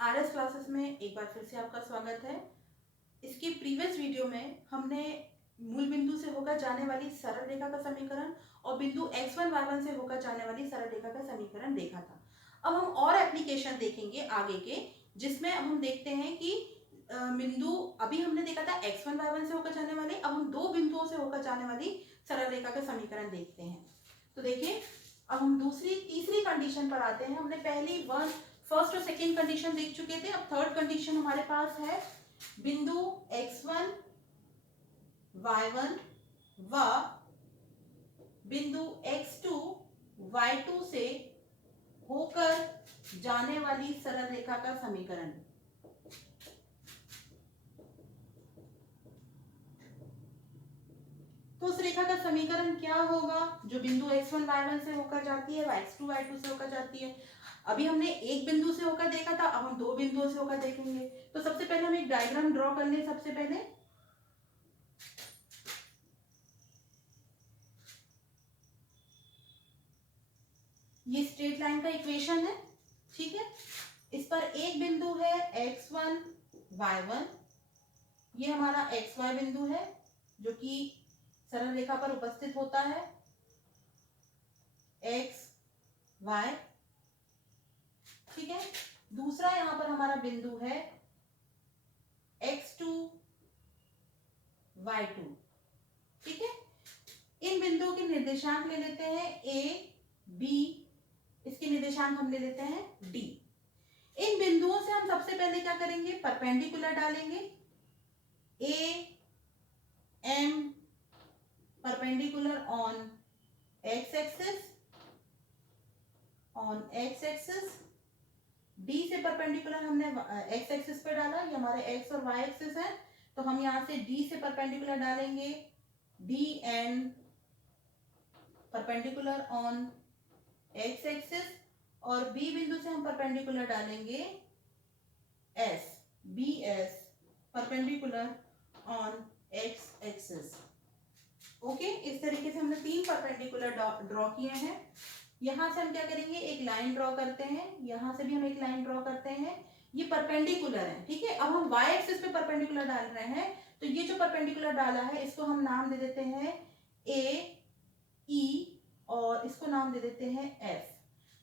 RS classes में एक बार फिर से आपका स्वागत है। इसके प्रीवियस वीडियो में हमने मूल बिंदु से होकर जाने वाली सरल रेखा का समीकरण और बिंदु x1 y1 से होकर जाने वाली सरल रेखा का समीकरण देखा था। अब हम और एप्लीकेशन देखेंगे आगे के, जिसमें अब हम देखते हैं कि बिंदु अभी हमने देखा था x1 y1 से होकर जाने वाली, अब हम दो बिंदुओं से होकर जाने वाली सरल रेखा का समीकरण देखते हैं। तो देखिए, अब हम तीसरी कंडीशन पर आते हैं। हमने पहली फर्स्ट और सेकेंड कंडीशन देख चुके थे। अब थर्ड कंडीशन हमारे पास है, बिंदु x1 y1 व बिंदु x2 y2 से होकर जाने वाली सरल रेखा का समीकरण। तो उस रेखा का समीकरण क्या होगा जो बिंदु x1 y1 से होकर जाती है, x2 y2 से होकर जाती है। अभी हमने एक बिंदु से होकर देखा था, अब हम दो बिंदुओं से होकर देखेंगे। तो सबसे पहले हम एक डायग्राम ड्रॉ कर लें। सबसे पहले ये स्ट्रेट लाइन का इक्वेशन है, ठीक है। इस पर एक बिंदु है x1 y1, ये हमारा xy बिंदु है जो कि सरल रेखा पर उपस्थित होता है, x y, ठीक है। दूसरा यहां पर हमारा बिंदु है x2 y2, ठीक है। इन बिंदुओं के निर्देशांक ले लेते हैं a b, इसके निर्देशांक हम ले लेते हैं d। इन बिंदुओं से हम सबसे पहले क्या करेंगे, परपेंडिकुलर डालेंगे। a m perpendicular on x axis, d से परपेंडिकुलर हमने x एक्सिस पे डाला, ये हमारे x और y एक्सिस है, तो हम यहां से d से परपेंडिकुलर डालेंगे dn perpendicular on x axis, और b बिंदु से हम परपेंडिकुलर डालेंगे s, bs perpendicular on x axis. Okay, इस तरीके से हमने तीन परपेंडिकुलर ड्रॉ किए हैं। यहां से हम क्या करेंगे, एक लाइन ड्रॉ करते हैं, यहां से भी हम एक लाइन ड्रॉ करते हैं। ये परपेंडिकुलर है, ठीक है। अब हम y एक्सिस पे परपेंडिकुलर डाल रहे हैं, तो ये जो परपेंडिकुलर डाला है इसको हम नाम दे देते हैं a e, और इसको नाम दे देते हैं f,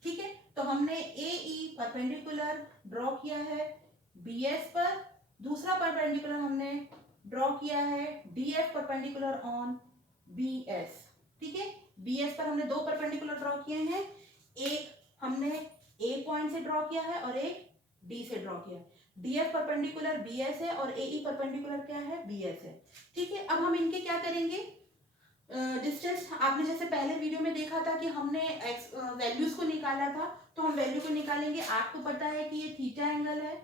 ठीक है। तो हमने ए ई परपेंडिकुलर ड्रॉ किया है bs पर, दूसरा परपेंडिकुलर हमने ड्रॉ किया है df परपेंडिकुलर ऑन bs, ठीक है। bs पर हमने दो परपेंडिकुलर ड्रॉ किए हैं, एक हमने a पॉइंट से ड्रॉ किया है और एक d से ड्रॉ किया है। df परपेंडिकुलर bs है और ae परपेंडिकुलर क्या है, bs है, ठीक है। अब हम इनके क्या करेंगे, डिस्टेंस आपने जैसे पहले वीडियो में देखा था कि हमने वैल्यूज को निकाला था, तो हम वैल्यू को निकालेंगे। आपको पता है कि ये थीटा एंगल है,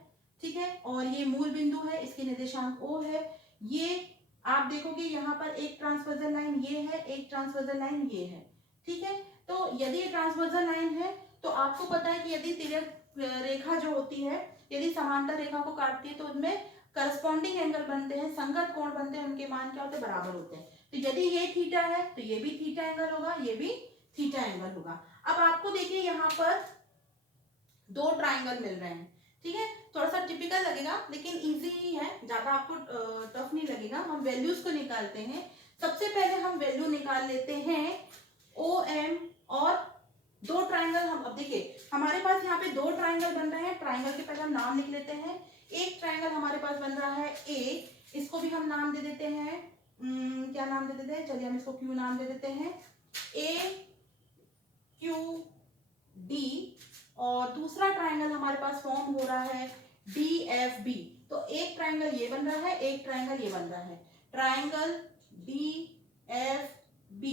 ठीक है, और ये मूल बिंदु है, इसके निर्देशांक O है। ये आप देखोगे यहाँ पर एक ट्रांसवर्जल लाइन ये है, एक ट्रांसवर्जल लाइन ये है, ठीक है। तो यदि ये ट्रांसवर्जल लाइन है तो आपको पता है कि यदि तिर्यक रेखा जो होती है, यदि समांतर रेखा को काटती है तो उनमें करस्पॉन्डिंग एंगल बनते हैं, संगत कोण बनते हैं, उनके मान क्या होते हैं, बराबर होते हैं। तो यदि ये थीटा है तो ये भी थीटा एंगल होगा, ये भी थीटा एंगल होगा। अब आपको देखिए यहाँ पर दो ट्राइंगल मिल रहे हैं, ठीक है। थोड़ा सा टिपिकल लगेगा लेकिन इजी ही है, ज्यादा आपको टफ नहीं लगेगा। हम वैल्यूज को निकालते हैं। सबसे पहले हम वैल्यू निकाल लेते हैं OM और दो ट्राइंगल। हम अब देखिए हमारे पास यहाँ पे दो ट्राइंगल बन रहे हैं, ट्राइंगल के पहले हम नाम लिख लेते हैं। एक ट्राइंगल हमारे पास बन रहा है A, इसको भी हम नाम दे देते हैं, क्या नाम दे देते हैं, चलिए हम इसको Q नाम दे देते हैं, AQD। और दूसरा ट्राइंगल हमारे पास फॉर्म हो रहा है DFB। तो एक ट्राइंगल ये बन रहा है, एक ट्राइंगल ये बन रहा है, ट्राइंगल DFB,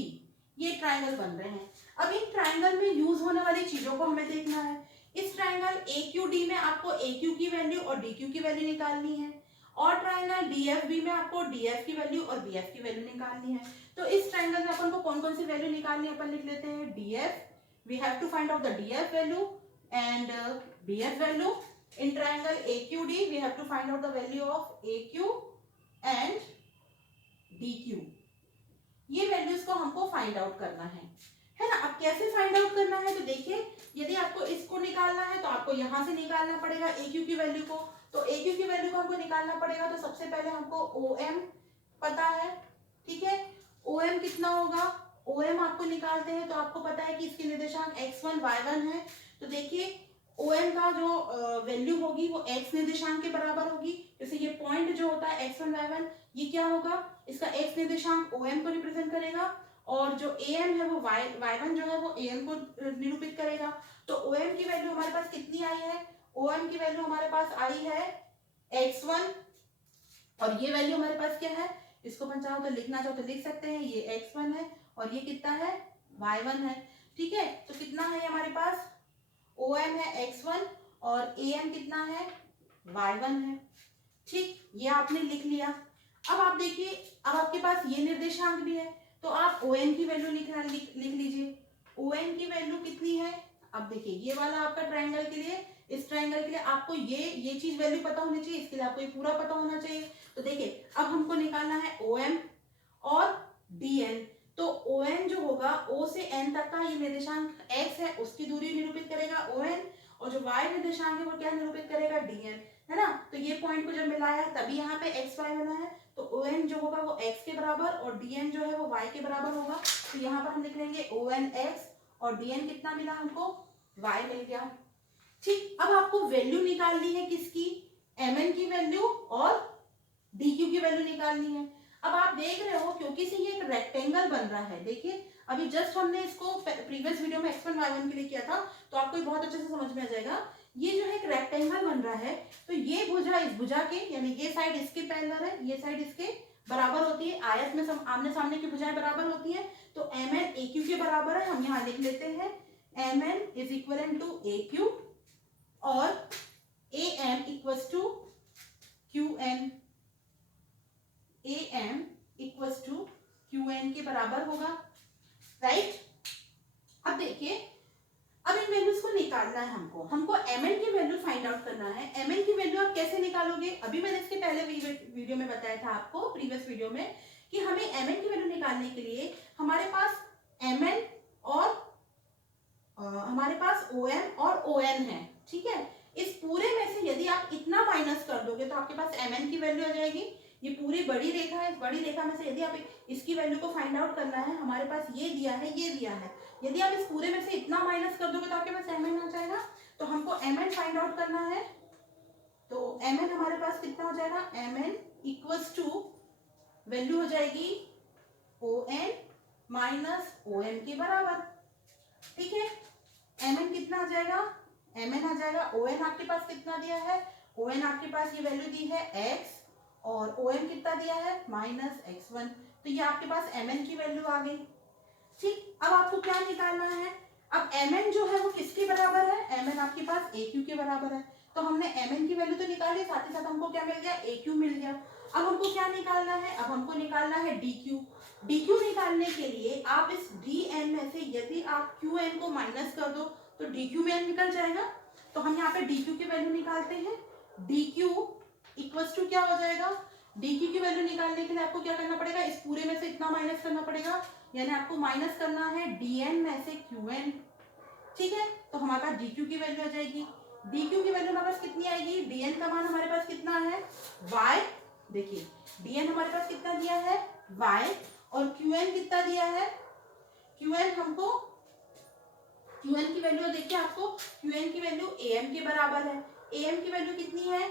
ये ट्राइंगल बन रहे हैं। अब इन ट्राइंगल में यूज होने वाली चीजों को हमें देखना है। इस ट्राइंगल AQD में आपको AQ की वैल्यू और DQ की वैल्यू निकालनी है, और ट्राइंगल DFB में आपको DF की वैल्यू और BF की वैल्यू निकालनी है। तो इस ट्राइंगल में अपन को कौन कौन सी वैल्यू निकालनी है, अपन लिख लेते हैं DF, we have to find out the DF value and BF value. In triangle AQD we have to find out the value of AQ and DQ. ये वैल्यूज को हमको फाइंड आउट करना है ना। अब कैसे फाइंड आउट करना है, तो देखिए यदि आपको इसको निकालना है तो आपको यहाँ से निकालना पड़ेगा ए क्यू की वैल्यू को। तो ए क्यू की वैल्यू को हमको निकालना पड़ेगा, तो सबसे पहले हमको ओ एम पता है, ठीक है। ओ एम कितना होगा, ओ एम आपको निकालते हैं तो आपको पता है कि इसके निर्देशांक x1 y1 है। तो देखिए ओ एम का जो वैल्यू होगी वो x निर्देशांक के बराबर होगी। जैसे ये पॉइंट जो होता है x1 y1, ये क्या होगा, इसका x निर्देशांक ओ एम को रिप्रेजेंट करेगा, और जो ए एम है वो y1 जो है वो ए एम को निरूपित करेगा। तो ओ एम की वैल्यू हमारे पास कितनी आई है, ओ एम की वैल्यू हमारे पास आई है x1, और ये वैल्यू हमारे पास क्या है, इसको अपन चाहो तो लिखना चाहो तो लिख सकते हैं, ये x1 है और ये कितना है y1 है, ठीक है। तो कितना है हमारे पास, ओ एम है x1 और ए एम कितना है y1 है, ठीक, ये आपने लिख लिया। अब आप देखिए, अब आपके पास ये निर्देशांक भी है, तो आप ओ एन की वैल्यू लिख लीजिए। ओ एन की वैल्यू कितनी है, अब देखिए ये वाला आपका ट्रायंगल के लिए, इस ट्रायंगल के लिए आपको ये चीज वैल्यू पता होनी चाहिए, इसके लिए आपको ये पूरा पता होना चाहिए। तो देखिए अब हमको निकालना है ओ एम और डी एन। तो ओ एन जो होगा, ओ से एन तक का ये निर्देशांक एक्स है, उसकी दूरी निरूपित करेगा ओ एन, और जो वाई निर्देशांक है वो क्या निरूपित करेगा डी एन, है ना। तो ये पॉइंट को जब मिलाया तभी यहाँ पे एक्स वाई बना है। तो ओ एन जो होगा वो x के बराबर और डी एन जो है वो y के बराबर होगा। तो यहाँ पर हम लिख लेंगे ओ एन एक्स और डी एन कितना मिला हमको, y मिल गया, ठीक। अब आपको वैल्यू निकालनी है किसकी, mn की वैल्यू और dq की वैल्यू निकालनी है। अब आप देख रहे हो क्योंकि से ये एक रेक्टेंगल बन रहा है, देखिए अभी जस्ट हमने इसको प्रीवियस वीडियो में x1 y1 के लिए किया था, तो आपको बहुत अच्छे से समझ में आ जाएगा। ये जो है एक रेक्टेंगल बन रहा है, तो ये भुजा इस भुजा के, यानी ये साइड इसके पैरेलल है, ये साइड इसके बराबर होती है, आयत में आमने सामने की भुजाएं बराबर होती है। तो mn aq के बराबर है, हम यहाँ लिख लेते हैं mn is equal to aq और am equals to qn, am equals to qn के बराबर होगा, राइट। अब देखिए, अब इन वैल्यूज को निकालना है हमको mn की वैल्यू फाइंड आउट करना है। mn की वैल्यू आप कैसे निकालोगे, अभी मैंने इसके पहले वीडियो में बताया था आपको, प्रीवियस वीडियो में, कि हमें mn की वैल्यू निकालने के लिए हमारे पास mn और हमारे पास om और on है, ठीक है। इस पूरे में से यदि आप इतना माइनस कर दोगे तो आपके पास mn की वैल्यू आ जाएगी। ये पूरी बड़ी रेखा है, इस बड़ी रेखा में से यदि आप इसकी वैल्यू को फाइंड आउट करना है, हमारे पास ये दिया है, ये दिया है, यदि आप इस पूरे में से इतना माइनस कर दोगे तो आपके पास mn आ जाएगा। तो हमको mn फाइंड आउट करना है, तो mn हमारे पास कितना हो जाएगा, mn इक्वल्स टू वैल्यू हो जाएगी on माइनस om के बराबर, ठीक है। mn कितना आ जाएगा, mn आ जाएगा, on आपके पास कितना दिया है, on आपके पास ये वैल्यू दी है x और om कितना दिया है माइनस x1, तो ये आपके पास mn की वैल्यू आ गई, ठीक। अब आपको क्या निकालना है, अब mn जो है वो किसके बराबर है, mn आपके पास aq के बराबर है। तो हमने mn की वैल्यू तो निकाली, साथ ही साथ हमको क्या मिल गया, aq मिल गया। अब हमको क्या निकालना है, अब हमको निकालना है dq। dq निकालने के लिए आप इस dn में से यदि आप qn को माइनस कर दो तो dq में n निकल जाएगा। तो हम यहाँ पे dq की वैल्यू निकालते हैं, dq इक्वल्स टू क्या हो जाएगा, dq की वैल्यू निकालने के लिए आपको क्या करना पड़ेगा, इस पूरे में से इतना माइनस करना पड़ेगा, यानी आपको माइनस करना है dn में से qn, ठीक है। तो हमारे पास dq की वैल्यू आ जाएगी, dq की वैल्यू हमारे पास कितनी आएगी, dn का मान हमारे पास कितना है y, देखिए dn हमारे पास कितना दिया है y, और qn कितना दिया है, qn हमको, qn की वैल्यू देखिए आपको, qn की वैल्यू am के बराबर है। am की वैल्यू कितनी है,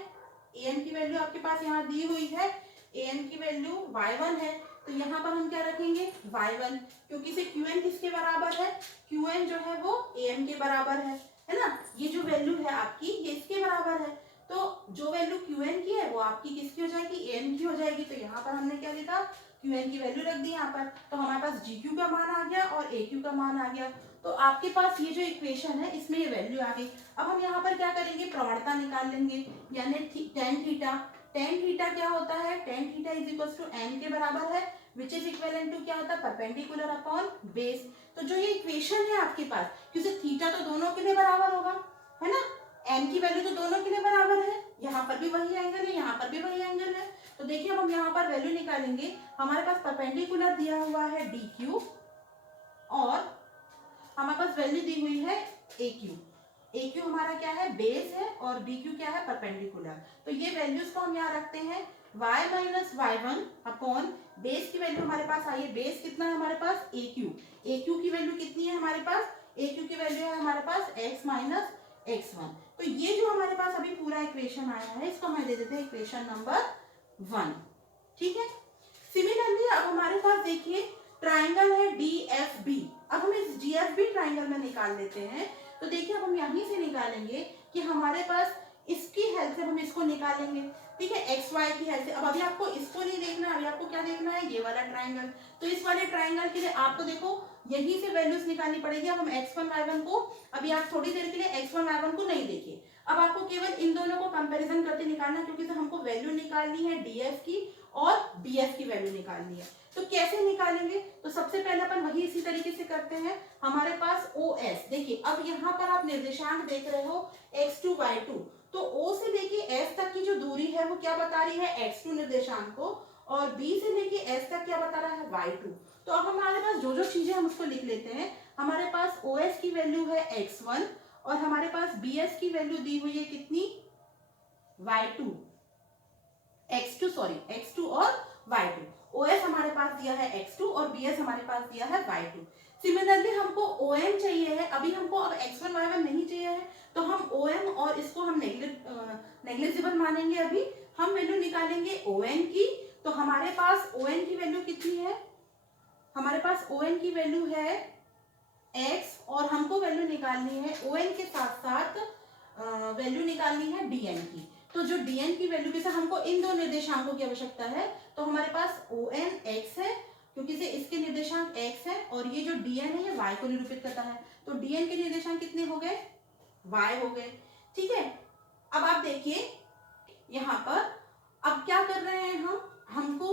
am की वैल्यू आपके पास यहाँ दी हुई है, am की वैल्यू y1 है, तो यहाँ पर हम क्या रखेंगे y1, क्योंकि से qn किसके बराबर है, qn जो है वो am के बराबर है ना। ये जो वैल्यू है आपकी ये इसके बराबर है, तो जो वैल्यू qn की है वो आपकी किसकी हो जाएगी, am की हो जाएगी। तो यहाँ पर हमने क्या लिखा, qn की वैल्यू रख दी यहाँ पर, तो हमारे पास gq का मान आ गया और aq का मान आ गया। तो आपके पास ये जो इक्वेशन है इसमें ये वैल्यू आ गई। अब हम यहाँ पर क्या करेंगे, प्रवणता निकाल लेंगे, यानी tan थीटा। tan थीटा क्या होता है, tan theta is equal to m के बराबर है, विच इज इक्विवेलेंट टू क्या होता है, परपेंडिकुलर अपॉन बेस। तो जो ये इक्वेशन है आपके पास, क्योंकि थीटा तो दोनों के लिए बराबर होगा, है ना, m की वैल्यू तो दोनों के लिए बराबर है, यहाँ पर भी वही एंगल है, यहाँ पर भी वही एंगल है। तो देखिए अब हम यहाँ पर वैल्यू निकालेंगे, हमारे पास परपेंडिकुलर दिया हुआ है dq और पास वैल्यू दी हुई है ए क्यू। ए क्यू हमारा क्या है, बेस है, और बी क्यू क्या है, परपेंडिकुलर। तो ये वैल्यूज को हम यहाँ रखते हैं y minus y one upon base की वैल्यू हमारे पास आई है, बेस कितना है हमारे पास, ए क्यू। ए क्यू की वैल्यू कितनी है हमारे पास, ए क्यू की वैल्यू है हमारे पास x माइनस एक्स वन। तो ये जो हमारे पास अभी पूरा इक्वेशन आया है, इसको हम दे देते हैं इक्वेशन नंबर 1। ठीक है। सिमिलरली अब हमारे पास देखिए ट्राइंगल है डी एफ बी। अब हम इस डी एफ बी ट्राइंगल में निकाल लेते हैं। तो देखिए अब हम यहीं से निकालेंगे कि हमारे पास इसकी हेल्प से हम इसको निकालेंगे। ठीक है, एक्स वाई की हेल्प से। अब अभी आपको इसको नहीं देखना, अभी आपको क्या देखना है, ये वाला ट्राइंगल। तो इस वाले ट्राइंगल के लिए आपको देखो यहीं से वैल्यूज निकालनी पड़ेगी। अब हम x1 y1 को, अभी आप थोड़ी देर के लिए x1 y1 को नहीं देखिए, अब आपको केवल इन दोनों को कंपैरिजन करके निकालना, क्योंकि तो हमको वैल्यू निकालनी है डीएफ की और बीएफ की वैल्यू निकालनी है। तो कैसे निकालेंगे, तो सबसे पहले अपन वही इसी तरीके से करते हैं। हमारे पास ओ एस, देखिए अब यहाँ पर आप निर्देशांक देख रहे हो x2 y2, तो O से लेके S तक की जो दूरी है वो क्या बता रही है, x2 निर्देशांक को, और B से लेके S तक क्या बता रहा है, y2। तो अब हमारे पास जो जो चीजें हम उसको लिख लेते हैं। हमारे पास OS की वैल्यू है x1 और हमारे पास BS की वैल्यू दी हुई है कितनी, y2, x2 और y2। OS हमारे पास दिया है x2 और BS हमारे पास दिया है y2। सिमिलरली हमको OM चाहिए है, अभी हमको अब x1 y1 नहीं चाहिए है, तो हम OM और इसको हम नेग्लिजिबल मानेंगे। अभी हम वैल्यू निकालेंगे ON की। तो हमारे पास ON की वैल्यू कितनी है, हमारे पास ON की वैल्यू है x, और हमको वैल्यू निकालनी है ON के साथ साथ वैल्यू निकालनी है DN की। तो जो DN की वैल्यू के साथ हमको इन दो निर्देशांकों की आवश्यकता है। तो हमारे पास ON x है, क्योंकि से इसके निर्देशांक x है, और ये जो DN है ये y को निरूपित करता है। तो DN के निर्देशांक कितने हो गए, y हो गए। ठीक है। अब आप देखिए यहाँ पर अब क्या कर रहे हैं हमको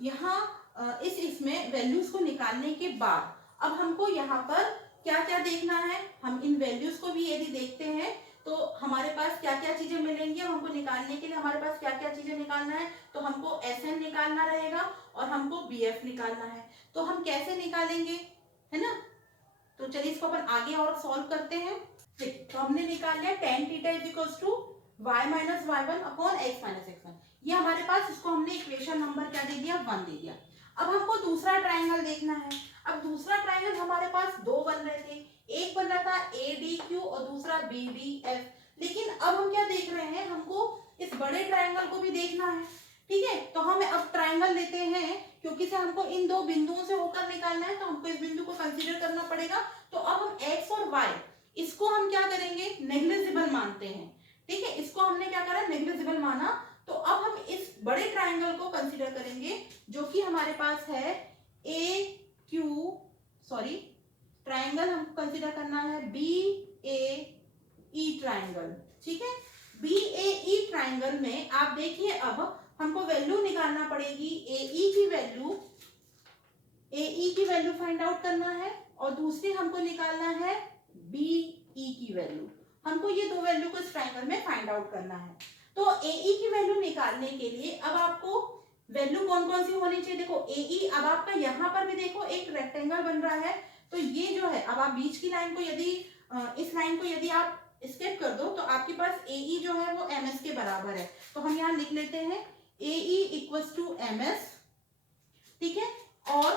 यहाँ इसमें वैल्यूज को निकालने के बाद अब हमको यहाँ पर क्या क्या देखना है। हम इन वैल्यूज को भी यदि देखते हैं तो हमारे पास क्या क्या चीजें मिलेंगी। हमको निकालने के लिए हमारे पास क्या क्या चीजें निकालना है, तो हमको SN निकालना रहेगा और हमको BF निकालना है। तो हम कैसे निकालेंगे, है ना। तो चलिए इसको अपन आगे और सॉल्व करते हैं। तो हमने निकाल लिया tan theta is equal to y minus y1 upon x minus x1। ये हमारे पास, इसको हमने इक्वेशन नंबर क्या दे दिया, 1 दे दिया। अब हमको दूसरा ट्राइंगल देखना है। अब दूसरा ट्राइंगल हमारे पास दो बन रहे थे, एक बन रहा था ADQ और दूसरा BDF। लेकिन अब हम क्या देख रहे हैं, हमको इस बड़े ट्राइंगल को भी देखना है। ठीक है, तो हम अब ट्राइंगल लेते हैं, क्योंकि से हमको इन दो बिंदुओं से होकर निकालना है, तो हमको इस बिंदु को कंसीडर करना पड़ेगा। तो अब हम x और y इसको हम क्या करेंगे, नेग्लिजिबल मानते हैं। ठीक है, इसको हमने क्या करा, नेग्लिजिबल माना। तो अब हम इस बड़े ट्राइंगल को कंसीडर करेंगे, जो कि हमारे पास है ट्राइंगल हमको कंसीडर करना है BAE ट्राइंगल। ठीक है, BAE ट्राइंगल में आप देखिए अब हमको वैल्यू निकालना पड़ेगी। AE की वैल्यू फाइंड आउट करना है, और दूसरी हमको निकालना है BE की वैल्यू। हमको ये दो वैल्यू को इस ट्राइंगल में फाइंड आउट करना है। तो AE की वैल्यू निकालने के लिए अब आपको वैल्यू कौन कौन सी होनी चाहिए, देखो AE, अब आपका यहाँ पर भी देखो एक रेक्टेंगल बन रहा है। तो ये जो है, अब आप बीच की लाइन को यदि इस लाइन को यदि आप स्किप कर दो, तो आपके पास AE जो है वो MS के बराबर है। तो हम यहाँ लिख लेते हैं AE इक्वल्स टू MS। ठीक है, और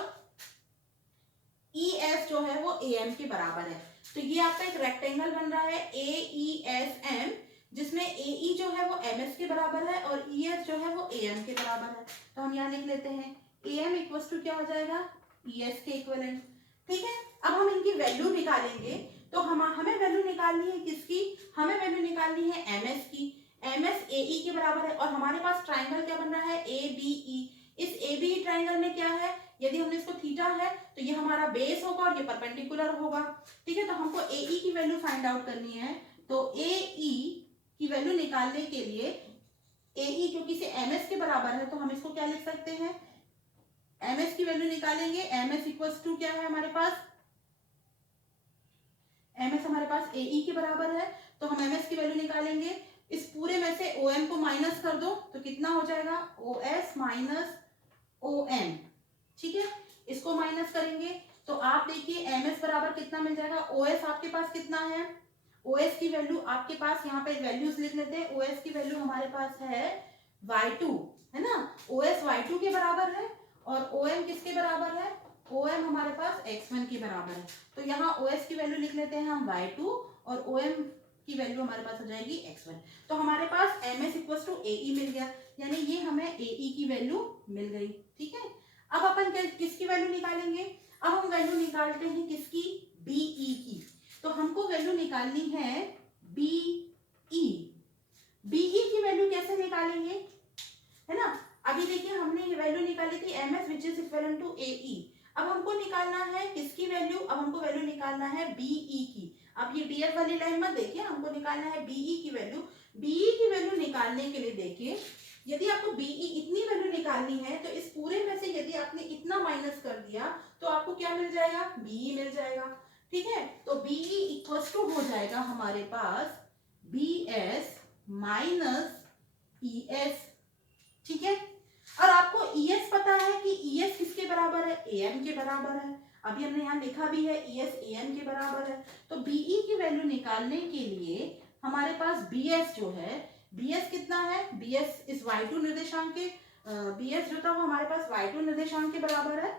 ES जो है वो AM के बराबर है। तो ये आपका एक रेक्टेंगल बन रहा है AESM, जिसमें AE जो है वो MS के बराबर है और ES जो है वो AM के बराबर है। तो हम यहाँ लिख लेते हैं AM इक्वल्स टू क्या हो जाएगा, ES के इक्विवेलेंट। ठीक है, अब हम इनकी वैल्यू निकालेंगे। तो हमें वैल्यू निकालनी है किसकी, हमें वैल्यू निकालनी है MS की। MS AE के बराबर है, और हमारे पास ट्राइंगल क्या बन रहा है, ABE। इस ABE ट्राइंगल में क्या है, यदि हमने इसको थीटा है तो ये हमारा बेस होगा और ये परपेंडिकुलर होगा। ठीक है, तो हमको AE की वैल्यू फाइंड आउट करनी है। तो AE की वैल्यू निकालने के लिए AE क्योंकि से MS के बराबर है, तो हम इसको क्या लिख सकते हैं, MS की वैल्यू निकालेंगे। MS इक्वल्स टू क्या है हमारे पास, MS हमारे पास AE के बराबर है, तो हम MS की वैल्यू निकालेंगे। इस पूरे में से OM को माइनस कर दो तो कितना हो जाएगा, OS माइनस OM। ठीक है, इसको माइनस करेंगे तो आप देखिए MS बराबर कितना मिल जाएगा, OS आपके पास कितना है, OS की वैल्यू आपके पास यहाँ पे वैल्यूज लिख लेते हैं। OS की वैल्यू हमारे पास है y2 है ना, OS y2 के बराबर है और OM किसके बराबर है, OM हमारे पास x1 के बराबर है। तो यहाँ OS की वैल्यू लिख लेते हैं हम y2 और OM की वैल्यू हमारे पास हो जाएगी x1। तो हमारे पास MS इक्वल्स टू AE मिल गया, यानी ये हमें AE की वैल्यू मिल गई। ठीक है, अब अपन किसकी वैल्यू निकालेंगे, अब हम वैल्यू निकालते हैं किसकी, BE की। तो हमको वैल्यू निकालनी है BE। BE की वैल्यू कैसे निकालेंगे, है ना, अभी देखिए हमने ये वैल्यू निकाली थी MS which is equivalent to AE। अब हमको निकालना है किसकी वैल्यू, अब हमको वैल्यू निकालना है BE की। अब ये डीएफ वाली लाइन मत देखिए, हमको निकालना है BE की वैल्यू। BE की वैल्यू निकालने के लिए देखिए, यदि आपको BE इतनी वैल्यू निकालनी है तो इस पूरे में से यदि आपने इतना माइनस कर दिया तो आपको क्या मिल जाएगा, BE मिल जाएगा। ठीक है, तो BE इक्वल्स टू हो जाएगा हमारे पास BS माइनस ES। ठीक है, और आपको ES पता है कि ES किसके बराबर है, AM के बराबर है। अभी हमने यहाँ लिखा भी है ES AM के बराबर है। तो BE की वैल्यू निकालने के लिए हमारे पास BS जो है, BS कितना है, BS इस y2 निर्देशांक के BS जो था वो हमारे पास y2 निर्देशांक के बराबर है।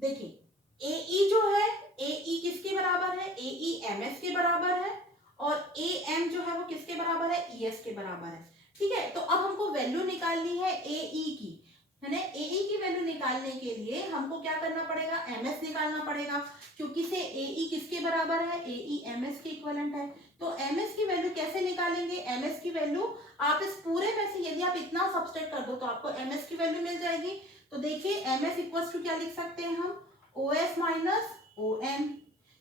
देखिए AE जो है, AE किसके बराबर है, AE MS के बराबर है और AM जो है वो किसके बराबर है, ES के बराबर है। ठीक है, तो अब हमको वैल्यू निकालनी है AE की, है ना। AE की वैल्यू निकालने के लिए हमको क्या करना पड़ेगा, MS निकालना पड़ेगा, क्योंकि से AE किसके बराबर है, AE MS के इक्विवेलेंट है। तो MS की वैल्यू कैसे निकालेंगे, MS की वैल्यू आप इस पूरे में से यदि आप इतना सब्सट्रैक्ट कर दो तो आपको MS की वैल्यू मिल जाएगी। तो देखिए MS इक्वल्स टू क्या लिख सकते हैं हम, OS माइनस OM।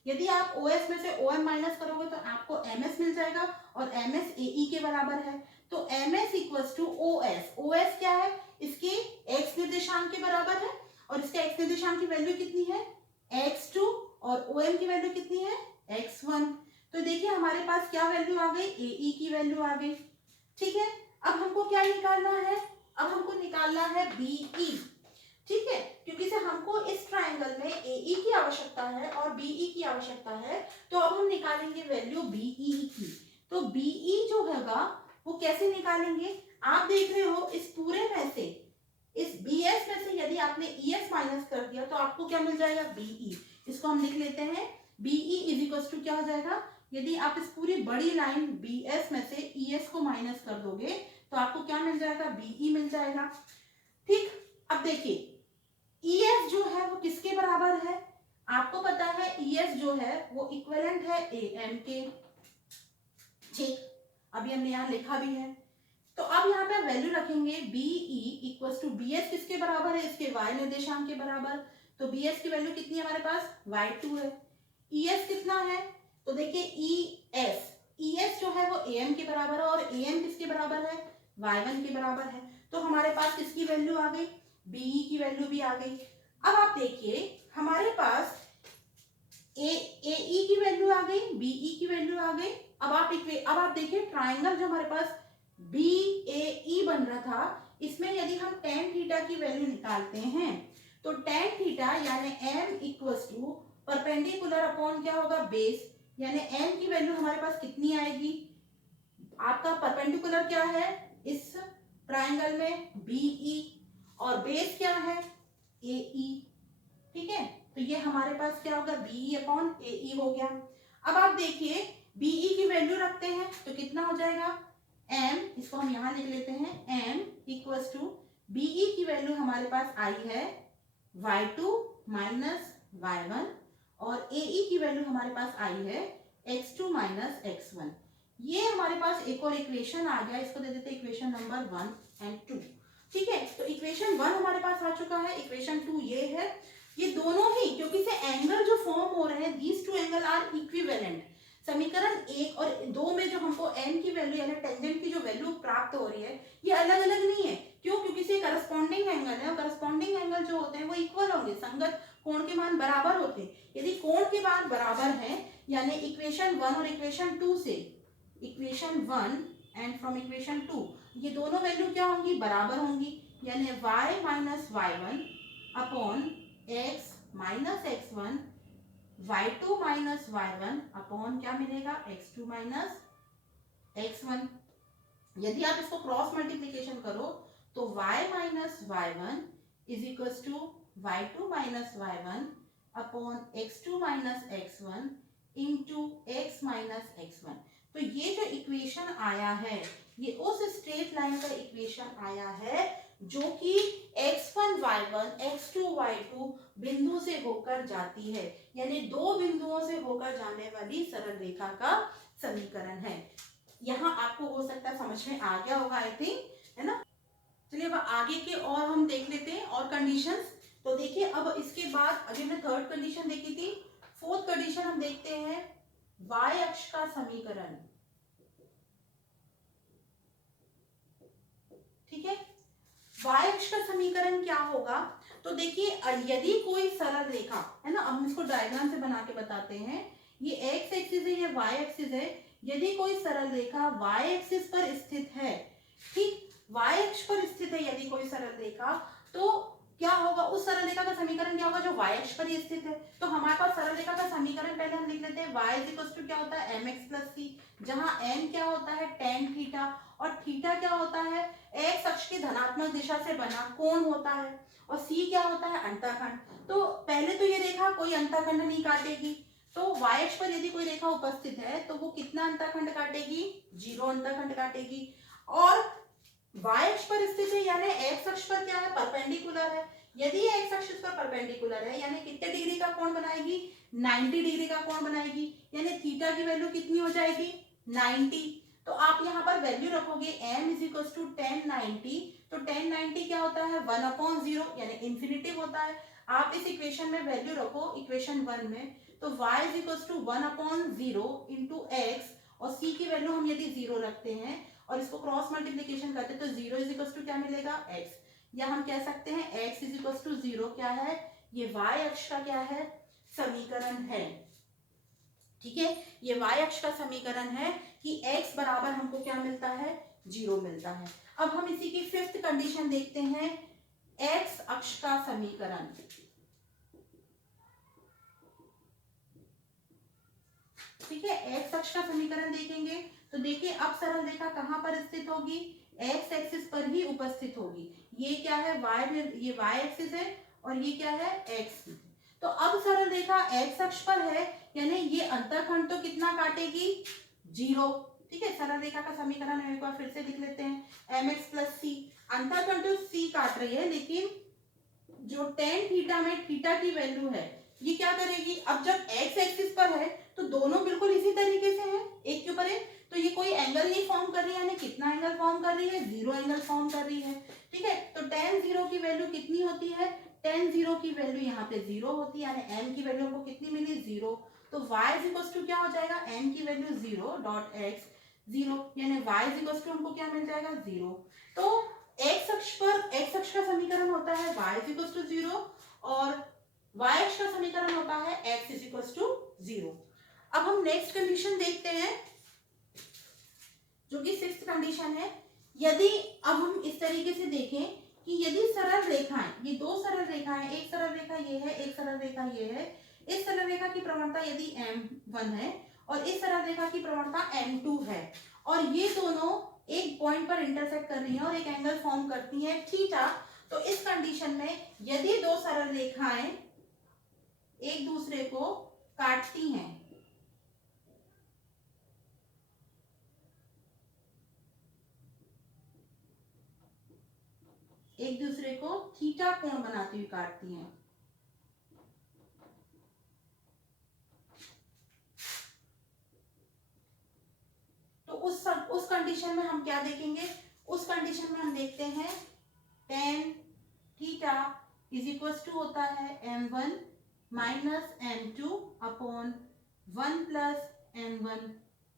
यदि आप OS में से OM माइनस करोगे तो आपको MS मिल जाएगा और MS AE के बराबर है। तो MS equals to OS, OS क्या है, इसके x निर्देशांक के बराबर है और इसका x निर्देशांक की वैल्यू कितनी है, x2 और OM की वैल्यू कितनी है, x1। तो देखिए हमारे पास क्या वैल्यू आ गई, AE की वैल्यू आ गई। ठीक है, अब हमको क्या निकालना है, अब हमको निकालना है BE। ठीक है, क्योंकि से हमको इस ट्रायंगल में AE की आवश्यकता है और BE की आवश्यकता है, तो अब हम निकालेंगे वैल्यू BE की। तो BE जो होगा वो कैसे निकालेंगे, आप देख रहे हो इस पूरे में से, इस BS में से यदि आपने ES माइनस कर दिया तो आपको क्या मिल जाएगा, BE। इसको हम लिख लेते हैं, BE इज इक्वल्स टू क्या हो जाएगा, यदि आप इस पूरी बड़ी लाइन BS में से ES को माइनस कर दोगे तो आपको क्या मिल जाएगा, BE मिल जाएगा। ठीक, अब देखिए ES जो है वो किसके बराबर है, आपको पता है ES जो है वो इक्विवेलेंट है AM के। ठीक, अभी हमने यहाँ लिखा भी है। तो अब यहाँ पे वैल्यू रखेंगे BE इक्वल्स टू BS किसके बराबर है, इसके y निर्देशांक के बराबर। तो BS की वैल्यू कितनी है हमारे पास, y2 है। ES कितना है, तो देखिए ES जो है वो AM के बराबर है और AM किसके बराबर है, y1 के बराबर है। तो हमारे पास किसकी वैल्यू आ गई, BE की वैल्यू भी आ गई। अब आप देखिए हमारे पास AE की वैल्यू आ गई, BE की वैल्यू आ गई। अब आप देखिए ट्राइंगल जो हमारे पास BAE बन रहा था, इसमें यदि हम tan थीटा की वैल्यू निकालते हैं तो tan थीटा यानी m equals to perpendicular upon क्या होगा, बेस, यानी m की वैल्यू हमारे पास कितनी आएगी, आपका परपेंडिकुलर क्या है इस ट्राइंगल में BE और बेस क्या है AE। ठीक है, तो ये हमारे पास क्या होगा, BE अपॉन AE हो गया। अब आप देखिए BE की वैल्यू रखते हैं तो कितना हो जाएगा, m, इसको हम यहां लिख लेते हैं, m इक्वल्स टू BE की वैल्यू हमारे पास आई है y2 माइनस y1 और AE की वैल्यू हमारे पास आई है x2 माइनस x1। ये हमारे पास एक और इक्वेशन आ गया, इसको दे देते हैं इक्वेशन नंबर 1 और 2। ठीक है, तो इक्वेशन 1 हमारे पास आ चुका है, इक्वेशन 2 ये है। ये दोनों ही क्योंकि से एंगल जो फॉर्म हो रहे हैं, these two angle are equivalent. समीकरण 1 और 2 में जो हमको m की वैल्यू यानी टेंजेंट की जो वैल्यू प्राप्त हो रही है ये अलग अलग नहीं है। क्यों, क्योंकि से करस्पॉन्डिंग एंगल है और करस्पॉन्डिंग एंगल जो होते हैं वो इक्वल होंगे, संगत कोण के मान बराबर होते। यदि कोण के मान बराबर हैं, यानी इक्वेशन 1 और इक्वेशन 2 से, इक्वेशन 1 एंड फ्रॉम इक्वेशन 2 ये दोनों वैल्यू क्या होंगी, बराबर होंगी, यानी y minus y1 upon x minus x1, y2 minus y1 upon क्या मिलेगा, x2 माइनस x1। यदि आप इसको क्रॉस मल्टीप्लीकेशन करो तो y minus y1 is equal to y2 minus y1 upon x2 minus x1 into x minus x1। तो ये जो इक्वेशन आया है ये उस स्ट्रेट लाइन का इक्वेशन आया है जो कि x1 y1 x2 y2 बिंदु से होकर जाती है, यानी दो बिंदुओं से होकर जाने वाली सरल रेखा का समीकरण है। यहाँ आपको हो सकता है समझ में आ गया होगा, आई थिंक, है ना। चलिए अब आगे के और हम देख लेते हैं और कंडीशंस। तो देखिए अब इसके बाद अभी हमने थर्ड कंडीशन देखी थी, फोर्थ कंडीशन हम देखते हैं y अक्ष का समीकरण। ठीक है, y अक्ष का समीकरण क्या होगा, तो देखिए यदि कोई सरल रेखा है ना, अब हम इसको डायग्राम से बना के बताते हैं। ये x एक्सिस है, ये y एक्सिस है। यदि कोई सरल रेखा y एक्सिस पर स्थित है, ठीक, y अक्ष पर स्थित है यदि कोई सरल रेखा, तो क्या होगा, उस सरल रेखा का समीकरण क्या होगा जो y अक्ष पर ही स्थित है। तो हमारे पास सरल रेखा का समीकरण पहले हम लिख लेते हैं, y इज इक्वल टू क्या होता है mx प्लस c, जहां m क्या होता है tan थीटा और थीटा क्या होता है x अक्ष की धनात्मक दिशा से बना कोण होता है, और c क्या होता है अंतःखंड। तो पहले तो ये रेखा कोई अंतःखंड नहीं काटेगी, तो y अक्ष पर यदि कोई रेखा उपस्थित है तो वो कितना अंतःखंड काटेगी, 0 अंतःखंड काटेगी। और y अक्ष पर स्थित है यानी x अक्ष पर क्या है, परपेंडिकुलर है। यदि x अक्ष पर परपेंडिकुलर है यानी कितने डिग्री का कोण बनाएगी, 90 डिग्री का कोण बनाएगी, यानी थीटा की वैल्यू कितनी हो जाएगी, 90। तो आप यहाँ पर वैल्यू रखोगे m इज इक्वल टू 1090, तो 1090 क्या होता है 1/0 यानी इंफिनिटिव होता है। आप इस इक्वेशन में वैल्यू रखो इक्वेशन 1 में, तो y is equal to 1/0 into x, और c की वैल्यू हम यदि 0 रखते हैं और इसको क्रॉस मल्टीप्लीकेशन करते हैं तो 0 इज इक्वल टू क्या मिलेगा x, या हम कह सकते हैं x इज इक्वल टू 0 क्या है, ये y अक्ष का क्या है समीकरण है। ठीक है, ये y अक्ष का समीकरण है कि x बराबर हमको क्या मिलता है, 0 मिलता है। अब हम इसी की फिफ्थ कंडीशन देखते हैं, x अक्ष का समीकरण। ठीक है, x अक्ष का समीकरण देखेंगे तो देखिए अब सरल रेखा कहां पर स्थित होगी, x एक्सिस पर ही उपस्थित होगी। ये क्या है ये y एक्सिस है और ये क्या है x। तो अब सरल रेखा x अक्ष पर है यानी ये अंतःखंड तो कितना काटेगी, 0। ठीक है, सरल रेखा का समीकरण हम एक बार फिर से लिख लेते हैं, mx प्लस c, अंतःखंड तो c काट रही है लेकिन जो tan थीटा में थीटा की वैल्यू है ये क्या करेगी, अब जब x एक्सिस पर है तो दोनों बिल्कुल इसी तरीके से हैं एक के ऊपर एक, तो ये कोई एंगल नहीं फॉर्म कर रही है, यानी कितना एंगल फॉर्म कर रही है, 0 एंगल फॉर्म कर रही है। ठीक है, तो tan 0 की वैल्यू कितनी होती है, tan 0 की वैल्यू यहाँ पे 0 होती है, यानी m की वैल्यू हमको कितनी मिली, 0। तो y इज इक्वल टू क्या हो जाएगा, m की वैल्यू 0 डॉट x 0, यानी y इज इक्वल टू हमको क्या मिल जाएगा, 0। तो x अक्ष पर x अक्ष का समीकरण होता है y इज इक्वल टू 0 और y अक्ष का समीकरण होता है x इज इक्वल टू 0। अब हम नेक्स्ट कंडीशन देखते हैं जो कि सिक्स्थ कंडीशन है। यदि अब हम इस तरीके से देखें कि यदि सरल रेखाएं, ये दो सरल रेखाएं, एक सरल रेखा ये है, एक सरल रेखा ये है, इस सरल रेखा की प्रवणता यदि m1 है और इस सरल रेखा की प्रवणता m2 है और ये दोनों एक पॉइंट पर इंटरसेक्ट कर रही हैं और एक एंगल फॉर्म करती हैं थीटा, तो इस कंडीशन में यदि दो सरल रेखाएं एक दूसरे को काटती हैं, एक दूसरे को थीटा कोण बनाती हुई काटती हैं, तो उस कंडीशन में हम क्या देखेंगे, उस कंडीशन में हम देखते हैं tan theta is equal to होता है m1 minus m2 upon 1 plus m1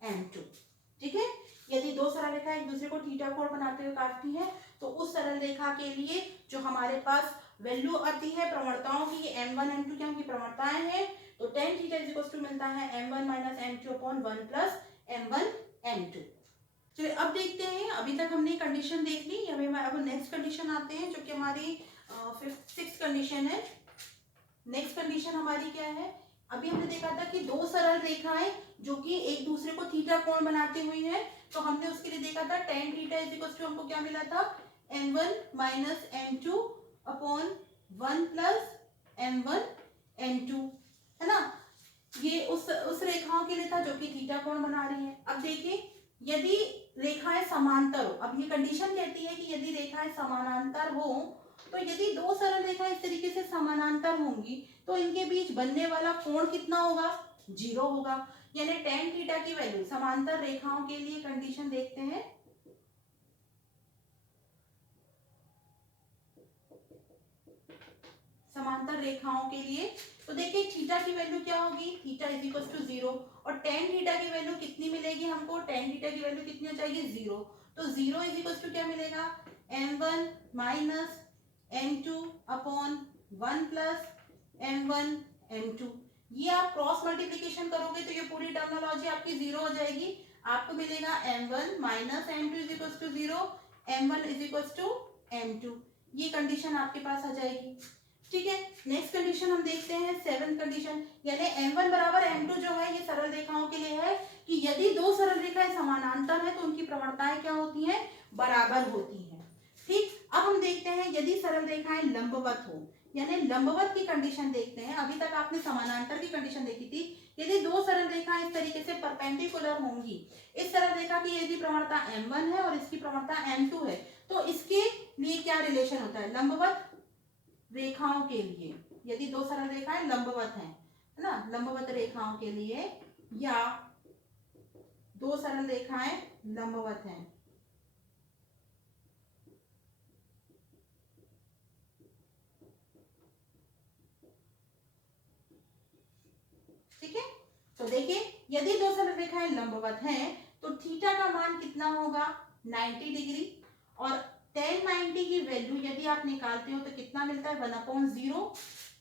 m2। ठीक है, यदि दो सरल रेखा एक दूसरे को थीटा कोण बनाते हुए काटती है तो उस सरल रेखा के लिए जो हमारे पास वैल्यू आती है प्रवणताओं की, ये m1 m2 क्या की प्रवणताएं हैं, तो tan theta is equal to मिलता है m1 minus m2 upon 1 plus m1 m2। चलिए अब देखते हैं, अभी तक हमने कंडीशन देख ली, अब नेक्स्ट कंडीशन आते हैं जो कि हमारी सिक्स्थ कंडीशन है। नेक्स्ट कंडीशन हमारी क्या है, अभी हमने देखा था कि दो सरल रेखाएं जो कि एक दूसरे को थीटा कोण बनाती हुई हैं, तो हमने उसके लिए देखा था tan theta is equal to हमको क्या मिला था, m1 minus m2 upon 1 plus m1 m2, है ना। ये उस रेखाओं के लिए था जो कि थीटा कोण बना रही है। अब देखिए यदि रेखाएं समांतर हो, अब ये कंडीशन कहती है कि यदि रेखाएं समानांतर हो, तो यदि दो सरल रेखाएं इस तरीके से समानांतर होंगी तो इनके बीच बनने वाला कोण कितना होगा, 0 होगा। यानी tan थीटा की वैल्यू समांतर रेखाओं के लिए कंडीशन देखते हैं, समांतर रेखाओं के लिए, तो देखिए थीटा की वैल्यू क्या होगी, थीटा इज इक्वल टू 0, और tan थीटा की वैल्यू कितनी मिलेगी हमको, tan थीटा की वैल्यू कितनी हो जाएगी, 0। तो 0 इज इक्वल टू क्या मिलेगा, m1 minus m2 upon 1 plus m1 m2। ये आप क्रॉस मल्टीप्लीकेशन करोगे तो ये पूरी टर्मिनोलॉजी आपकी 0 हो जाएगी, आपको मिलेगा m1 minus m2 is equal to 0, m1 is equal to m2। ये कंडीशन आपके पास आ जाएगी, ठीक है। नेक्स्ट कंडीशन हम देखते हैं, सेवंथ कंडीशन, यानी m1 बराबर m2 जो है ये सरल रेखाओं के लिए है कि यदि दो सरल रेखाएं समानांतर है तो उनकी प्रवणताएं क्या होती हैं, बराबर होती हैं। ठीक, अब हम देखते हैं यदि सरल रेखाएं लंबवत हो, यानी लंबवत की कंडीशन देखते हैं। अभी तक आपने समानांतर की कंडीशन देखी थी, यदि दो सरल रेखाएं इस तरीके से परपेंडिकुलर होंगी, इस सरल रेखा की यदि प्रवणता m1 है और इसकी प्रवणता m2 है, तो इसके लिए क्या रिलेशन होता है, लंबवत रेखाओं के लिए, यदि दो सरल रेखाएं लंबवत हैं, है ना, लंबवत रेखाओं के लिए, या दो सरल रेखाएं लंबवत हैं, ठीक है। तो देखिए यदि दो सरल रेखाएं लंबवत हैं तो थीटा का मान कितना होगा, 90 डिग्री, और tan 90 की वैल्यू यदि आप निकालते हो तो कितना मिलता है, 1/0,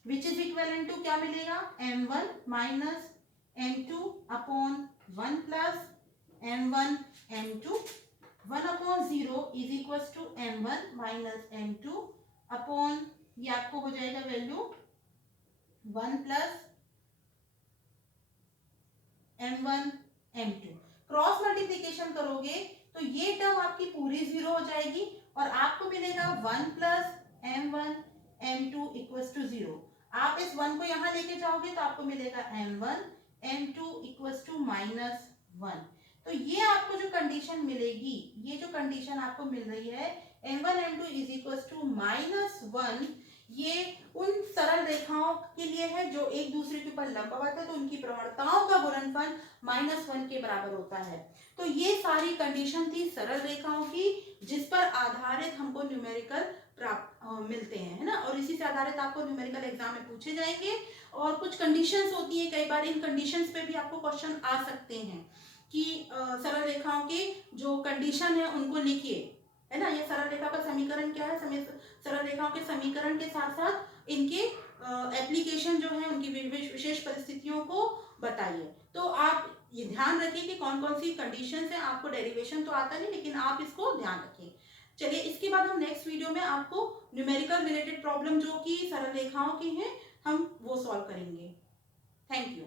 विच इज इक्विवेलेंट टू क्या मिलेगा, m1 minus m2 upon 1 plus m1 m2। 1/0 is equal to m1 minus m2 upon, ये आपको हो जाएगा value 1 plus m1 m2। Cross multiplication करोगे तो ये टर्म आपकी पूरी 0 हो जाएगी और आपको मिलेगा 1 plus m1 m2 equals to 0। आप इस 1 को यहाँ लेके जाओगे तो आपको मिलेगा m1 m2 इक्वल्स टू -1। तो ये आपको जो कंडीशन मिलेगी, ये जो कंडीशन आपको मिल रही है m1 m2 is equals to -1, ये उन सरल रेखाओं के लिए है जो एक दूसरे के ऊपर लंबवत है, तो उनकी प्रवणताओं का गुणनफल -1 के बराबर होता है। तो ये सारी कंडीशन थी सरल रेखाओं की, जिस पर आधारित हमको न्यूमेरिकल प्राप्त मिलते हैं, है ना, और इसी से आधारित आपको न्यूमेरिकल एग्जाम में पूछे जाएंगे। और कुछ कंडीशंस होती है, कई बार इन कंडीशंस पे भी आपको क्वेश्चन आ सकते हैं कि सरल रेखाओं के जो कंडीशन है उनको लिखिए, है ना। ये सरल रेखा का समीकरण क्या है, सरल रेखाओं के समीकरण के साथ साथ इनके एप्लीकेशन जो है, उनकी विशेष परिस्थितियों को बताइए। तो आप ये ध्यान रखिए कि कौन कौन सी कंडीशंस हैं, आपको डेरिवेशन तो आता नहीं लेकिन आप इसको ध्यान रखिए। चलिए इसके बाद हम नेक्स्ट वीडियो में आपको न्यूमेरिकल रिलेटेड प्रॉब्लम जो कि सरल रेखाओं की हैं, हम वो सॉल्व करेंगे। Thank you.